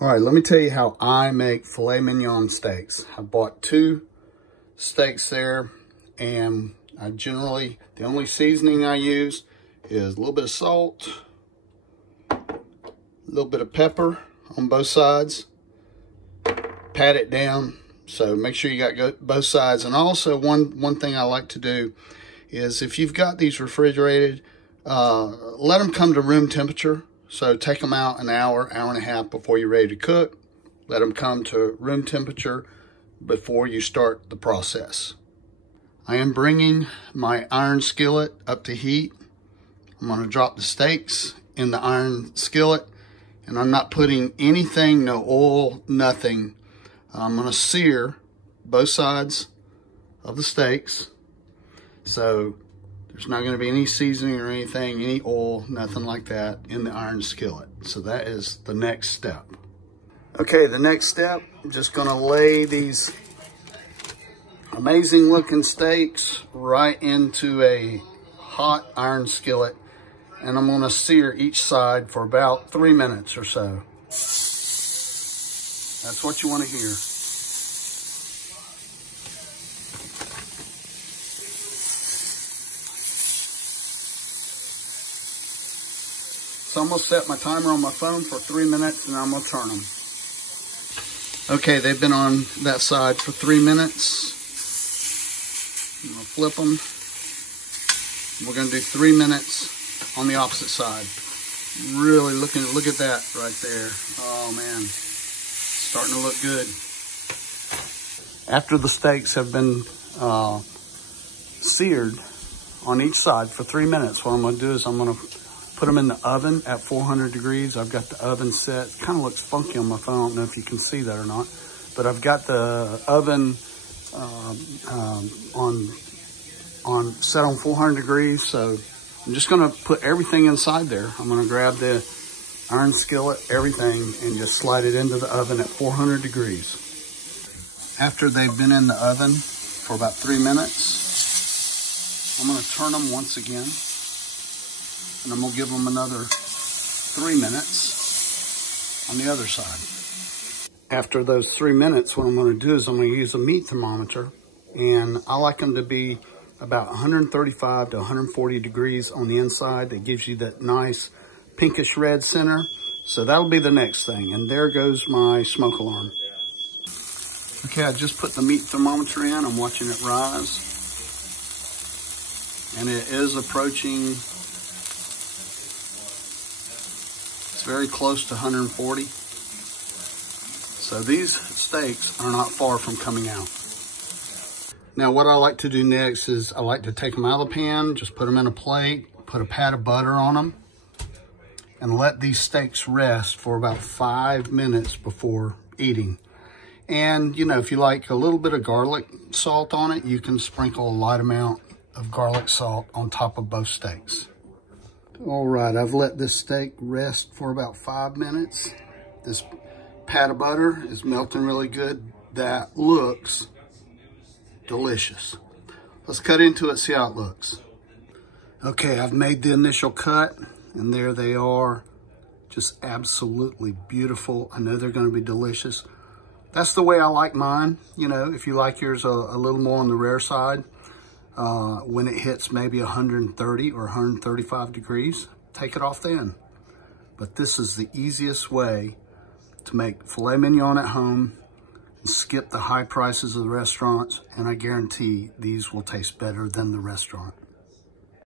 All right, let me tell you how I make filet mignon steaks. I bought 2 steaks there, and I generally, the only seasoning I use is a little bit of salt, a little bit of pepper on both sides, pat it down. So make sure you got both sides. And also one thing I like to do is if you've got these refrigerated, let them come to room temperature. So take them out an hour, hour and a half before you're ready to cook. Let them come to room temperature before you start the process. I am bringing my iron skillet up to heat. I'm gonna drop the steaks in the iron skillet, and I'm not putting anything, no oil, nothing. I'm gonna sear both sides of the steaks. So there's not gonna be any seasoning or anything, any oil, nothing like that in the iron skillet. So that is the next step. Okay, the next step, I'm just gonna lay these amazing looking steaks right into a hot iron skillet, and I'm gonna sear each side for about 3 minutes or so. That's what you wanna hear. So I'm gonna set my timer on my phone for 3 minutes, and I'm gonna turn them. Okay, they've been on that side for 3 minutes. I'm gonna flip them. We're gonna do 3 minutes on the opposite side. Really look at that right there. Oh man, starting to look good. After the steaks have been seared on each side for 3 minutes, what I'm gonna do is I'm gonna put them in the oven at 400 degrees. I've got the oven set. It kind of looks funky on my phone. I don't know if you can see that or not, but I've got the oven set on 400 degrees. So I'm just gonna put everything inside there. I'm gonna grab the iron skillet, everything, and just slide it into the oven at 400 degrees. After they've been in the oven for about 3 minutes, I'm gonna turn them once again, and I'm gonna give them another 3 minutes on the other side. After those 3 minutes, what I'm gonna do is I'm gonna use a meat thermometer, and I like them to be about 135 to 140 degrees on the inside. That gives you that nice pinkish red center. So that'll be the next thing. And there goes my smoke alarm. Okay, I just put the meat thermometer in. I'm watching it rise. And it is approaching, it's very close to 140. So these steaks are not far from coming out. Now what I like to do next is I like to take them out of the pan, just put them in a plate, put a pat of butter on them, and let these steaks rest for about 5 minutes before eating. And you know, if you like a little bit of garlic salt on it, you can sprinkle a light amount of garlic salt on top of both steaks. All right, I've let this steak rest for about 5 minutes. This pat of butter is melting really good. That looks delicious. Let's cut into it, see how it looks. Okay, I've made the initial cut, and there they are. Just absolutely beautiful. I know they're gonna be delicious. That's the way I like mine. You know, if you like yours a little more on the rare side, when it hits maybe 130 or 135 degrees, take it off then. But this is the easiest way to make filet mignon at home and skip the high prices of the restaurants, and I guarantee these will taste better than the restaurant.